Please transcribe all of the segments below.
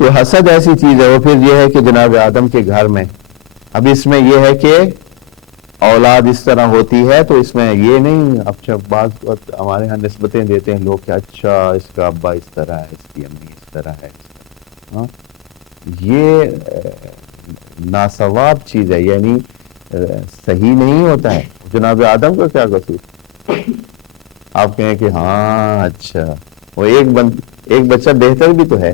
تو حسد ایسی چیز ہے. وہ پھر یہ ہے کہ جناب آدم کے گھر میں اب اس میں یہ ہے کہ اولاد اس طرح ہوتی ہے تو اس میں یہ نہیں. اب بعض وقت ہمارے ہاں نسبتیں دیتے ہیں لوگ کہ اچھا اس کا ابا اس طرح ہے, اس کی امی اس طرح ہے. ہاں یہ ناصواب چیز ہے, یعنی صحیح نہیں ہوتا ہے. جناب آدم کا کیا قصور؟ آپ کہیں کہ ہاں اچھا وہ ایک بچہ بہتر بھی تو ہے.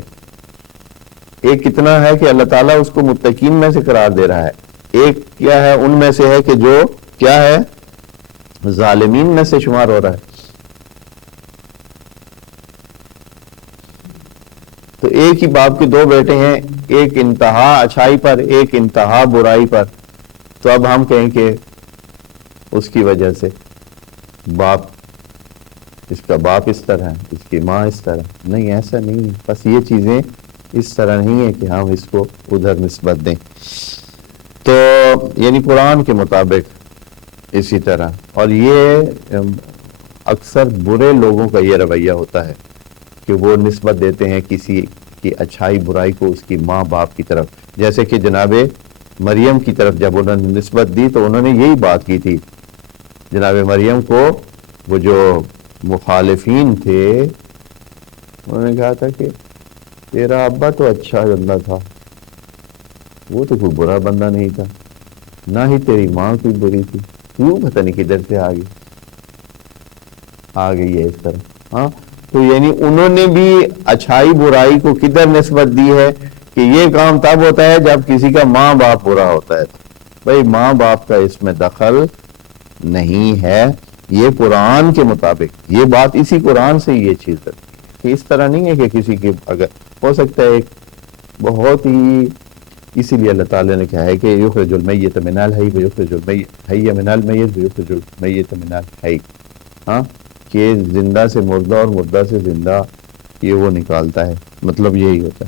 ایک کتنا ہے کہ اللہ تعالیٰ اس کو متقین میں سے قرار دے رہا ہے. ایک کیا ہے ان میں سے ہے کہ جو کیا ہے ظالمین میں سے شمار ہو رہا ہے. تو ایک ہی باپ کے دو بیٹے ہیں, ایک انتہا اچھائی پر ایک انتہا برائی پر. تو اب ہم کہیں کہ اس کی وجہ سے باپ, اس کا باپ اس طرح ہے, اس کی ماں اس طرح. نہیں, ایسا نہیں ہے. بس یہ چیزیں اس طرح نہیں ہے کہ ہم اس کو ادھر نسبت دیں. تو یعنی قرآن کے مطابق اسی طرح. اور یہ اکثر برے لوگوں کا یہ رویہ ہوتا ہے کہ وہ نسبت دیتے ہیں کسی کی اچھائی برائی کو اس کی ماں باپ کی طرف. جیسے کہ جناب مریم کی طرف جب انہوں نے نسبت دی تو انہوں نے یہی بات کی تھی جناب مریم کو. وہ جو مخالفین تھے انہوں نے کہا تھا کہ تیرا ابا تو اچھا بندہ تھا, وہ تو کوئی برا بندہ نہیں تھا, نہ ہی تیری ماں کوئی بری تھی, کیوں پتہ نہیں کدھر سے آ گئی ہے اس طرح. ہاں تو یعنی انہوں نے بھی اچھائی برائی کو کدھر نسبت دی ہے کہ یہ کام تب ہوتا ہے جب کسی کا ماں باپ برا ہوتا ہے. بھائی ماں باپ کا اس میں دخل نہیں ہے. یہ قرآن کے مطابق یہ بات اسی قرآن سے یہ چیز ہے کہ اس طرح نہیں ہے کہ کسی کی اگر ہو سکتا ہے ایک بہت ہی, اسی لیے اللہ تعالیٰ نے کہا ہے کہ یخرج المیت من الحی ویخرج الحی من المیت ویخرج المیت من الحی. ہاں کہ زندہ سے مردہ اور مردہ سے زندہ یہ وہ نکالتا ہے, مطلب یہی ہوتا ہے.